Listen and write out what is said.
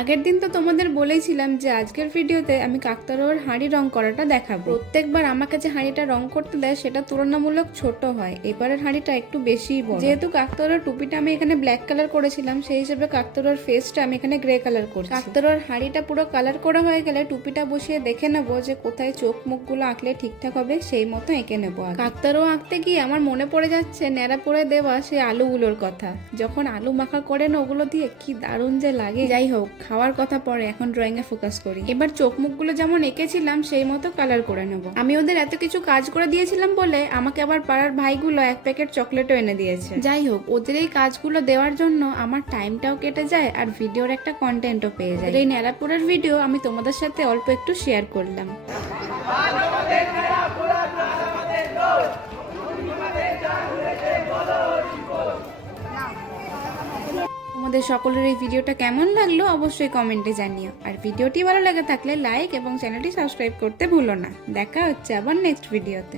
আগের দিন তো তোমাদের বলেইছিলাম যে আজকের ভিডিওতে আমি কাকতাড়ুয়ার হাঁড়ি রং করাটা দেখাবো। প্রত্যেকবার আমাকে যে হাঁড়িটা রং করতে দেয় সেটা তুলনামূলক ছোট হয়, এবারের হাঁড়িটা একটু বেশিই বড়। যেহেতু কাকতাড়ুয়ার টুপিটা আমি এখানে ব্ল্যাক কালার করেছিলাম, সেই হিসেবে কাকতাড়ুয়ার ফেসটা আমি এখানে গ্রে কালার করছি। কাকতাড়ুয়ার হাঁড়িটা পুরো কালার করা হয়ে গেলে টুপিটা বসিয়ে দেখে নেবো যে কোথায় চোখ মুখগুলো আঁকলে ঠিকঠাক হবে, সেই মতো এঁকে নেবো। কাকতাড়ুয়া আঁকতে গিয়ে আমার মনে পড়ে যাচ্ছে ন্যাড়া পরে দেওয়া সেই আলুগুলোর কথা। যখন আলু মাখা করে না ওগুলো দিয়ে কি দারুণ যে লাগে। যাই হোক, খাওয়ার কথা পরে, এখন ড্রয়িং এ ফোকাস করি। এবার চোখ মুখগুলো যেমন এঁকেছিলাম সেই মতো কালার করে নেব। আমি ওদের এত কিছু কাজ করে দিয়েছিলাম বলে আমাকে আবার পাড়ার ভাইগুলো এক প্যাকেট চকলেটও এনে দিয়েছে। যাই হোক, ওদের এই কাজগুলো দেওয়ার জন্য আমার টাইমটাও কেটে যায় আর ভিডিওর একটা কন্টেন্টও পেয়ে যায়। এই ন্যাড়াপোড়ার ভিডিও আমি তোমাদের সাথে অল্প একটু শেয়ার করলাম। তোমাদের সকলের এই ভিডিওটা কেমন লাগলো অবশ্যই কমেন্টে জানিও। আর ভিডিওটি ভালো লেগে থাকলে লাইক এবং চ্যানেলটি সাবস্ক্রাইব করতে ভুলো না। দেখা হচ্ছে আবার নেক্সট ভিডিওতে।